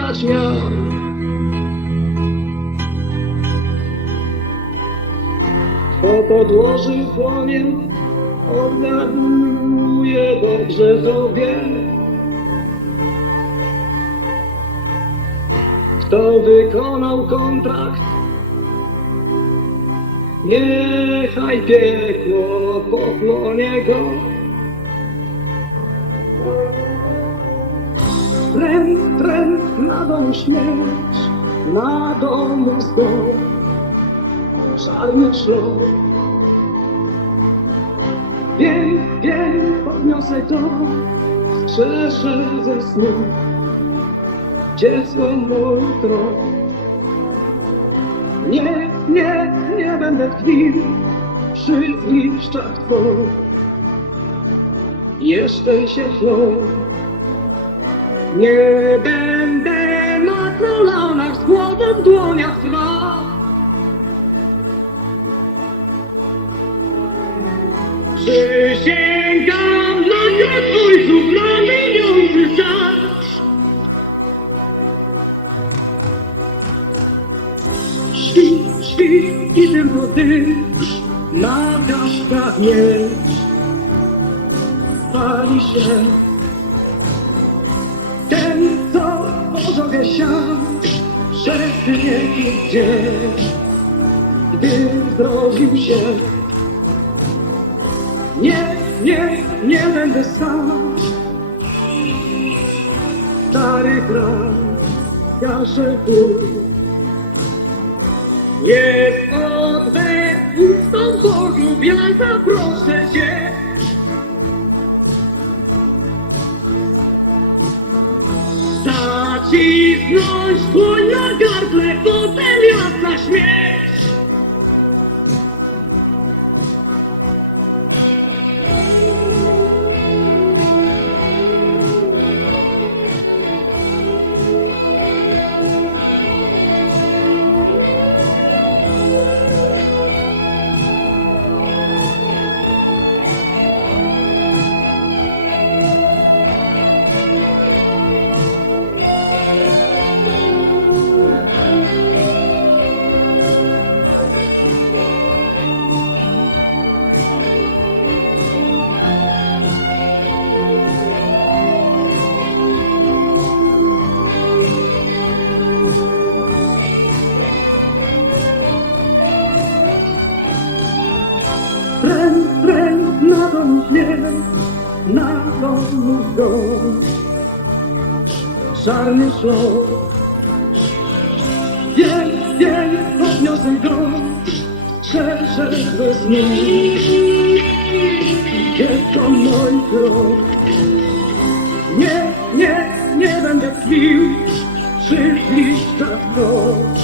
zaśmiał. Po podłoży płonie odgaduje dobrze to wie. Kto wykonał kontrakt, niechaj piekło pochłonie go. Trend, trend dom śmierć, na domu zdom, czarny szlok. Wiem, wiem, podniosę to, strzeżę ze snu, dziecko mój tron. Nie, nie, nie będę tkwił przy zgliszczach to. Jeszcze się chlą. Nie będę Śpi, i tylko ty na piaszkach mieć. Pali się ten, co pożogę siał, przetnie gdzieś, gdy zrodził się. Nie, nie, nie będę sam. Stary brat, gaszę ból. Jest odwet, ustąp Bogu, ja zaproszę Cię. Zacisnąć dłoń na gardle, potem jasna śmierć. Tren, tren, na dom śmierć, na domu dom. Czarny szlok, Wiej, wiej, podniosę go, szerzej bez snu. Jest to mój krok. Nie, nie, nie będę tkwił przy liściach noc.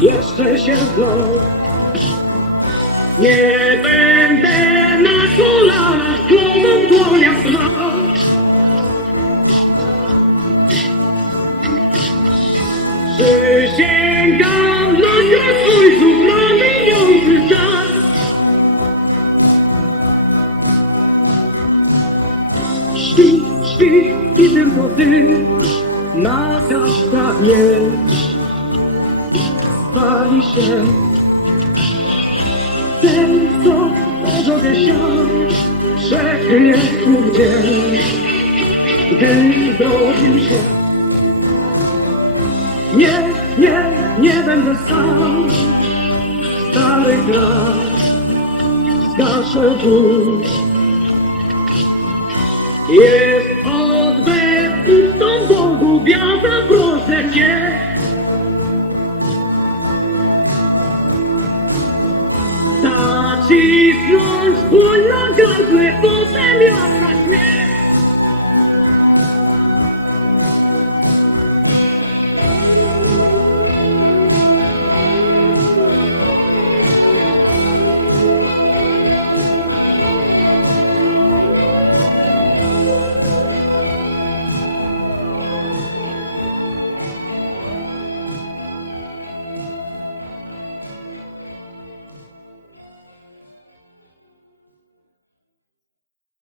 Jeszcze się zlot. Nie będę na kolanach, głową w dłoniach trwał. Przysięgam wiek ojców, na minionych czas. Śpi, śpi i tylko ty na kasztach mieć. Pali się co pożogę siał, przeknie gdzieś, gdy zrodził się. Nie, nie, nie będę sam, stary glas, zgaszę ból. Jest odwet, ustąp Bogu, ja zaproszę Cię. 我那个鬼不善了。